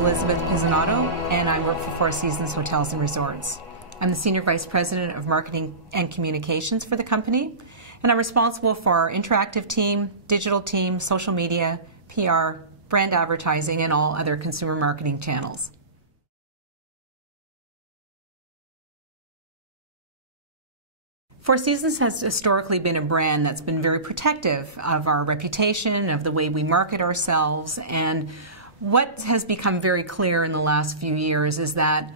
Elizabeth Pizzinato, and I work for Four Seasons Hotels and Resorts. I'm the Senior Vice President of Marketing and Communications for the company, and I'm responsible for our interactive team, digital team, social media, PR, brand advertising, and all other consumer marketing channels. Four Seasons has historically been a brand that's been very protective of our reputation, of the way we market ourselves, and what has become very clear in the last few years is that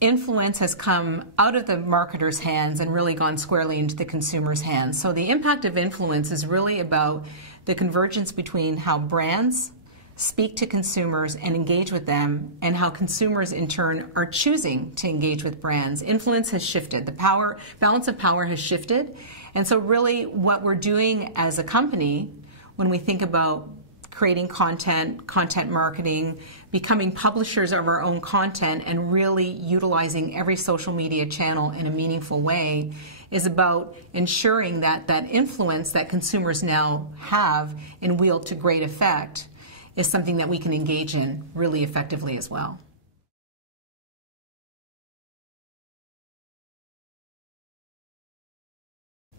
influence has come out of the marketer's hands and really gone squarely into the consumer's hands. So the impact of influence is really about the convergence between how brands speak to consumers and engage with them, and how consumers in turn are choosing to engage with brands. Influence has shifted. The balance of power has shifted. And so really what we're doing as a company when we think about creating content marketing, becoming publishers of our own content, and really utilizing every social media channel in a meaningful way is about ensuring that that influence that consumers now have and wield to great effect is something that we can engage in really effectively as well.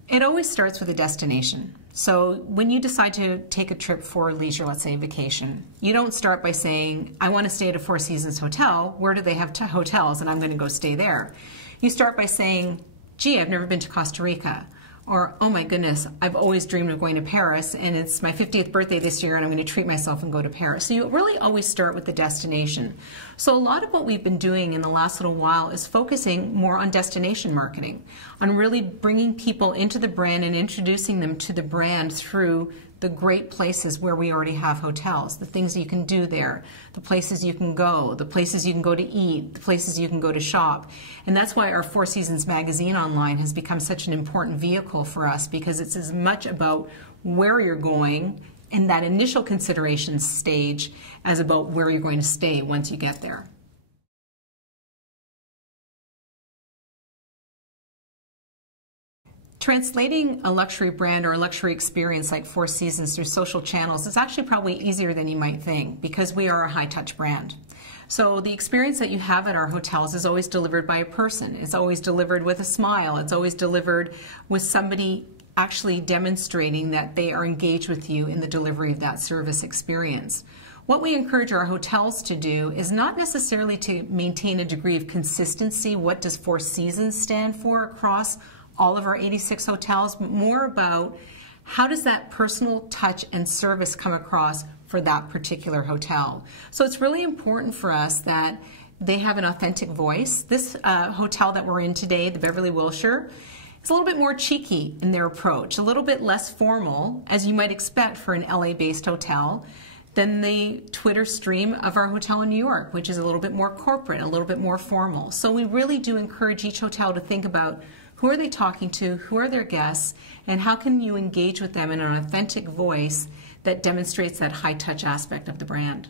It always starts with a destination. So when you decide to take a trip for leisure, let's say vacation, you don't start by saying, I want to stay at a Four Seasons hotel. Where do they have hotels? And I'm going to go stay there. You start by saying, gee, I've never been to Costa Rica. Or, oh my goodness, I've always dreamed of going to Paris, and it's my 50th birthday this year, and I'm going to treat myself and go to Paris. So you really always start with the destination. So a lot of what we've been doing in the last little while is focusing more on destination marketing, on really bringing people into the brand and introducing them to the brand through the great places where we already have hotels, the things you can do there, the places you can go, the places you can go to eat, the places you can go to shop. And that's why our Four Seasons magazine online has become such an important vehicle for us, because it's as much about where you're going in that initial consideration stage as about where you're going to stay once you get there. Translating a luxury brand or a luxury experience like Four Seasons through social channels is actually probably easier than you might think, because we are a high-touch brand. So the experience that you have at our hotels is always delivered by a person. It's always delivered with a smile. It's always delivered with somebody actually demonstrating that they are engaged with you in the delivery of that service experience. What we encourage our hotels to do is not necessarily to maintain a degree of consistency. What does Four Seasons stand for across all of our 86 hotels, but more about how does that personal touch and service come across for that particular hotel. So it's really important for us that they have an authentic voice. This hotel that we're in today, the Beverly Wilshire, is a little bit more cheeky in their approach, a little bit less formal, as you might expect for an LA-based hotel, than the Twitter stream of our hotel in New York, which is a little bit more corporate, a little bit more formal. So we really do encourage each hotel to think about who are they talking to, who are their guests, and how can you engage with them in an authentic voice that demonstrates that high-touch aspect of the brand.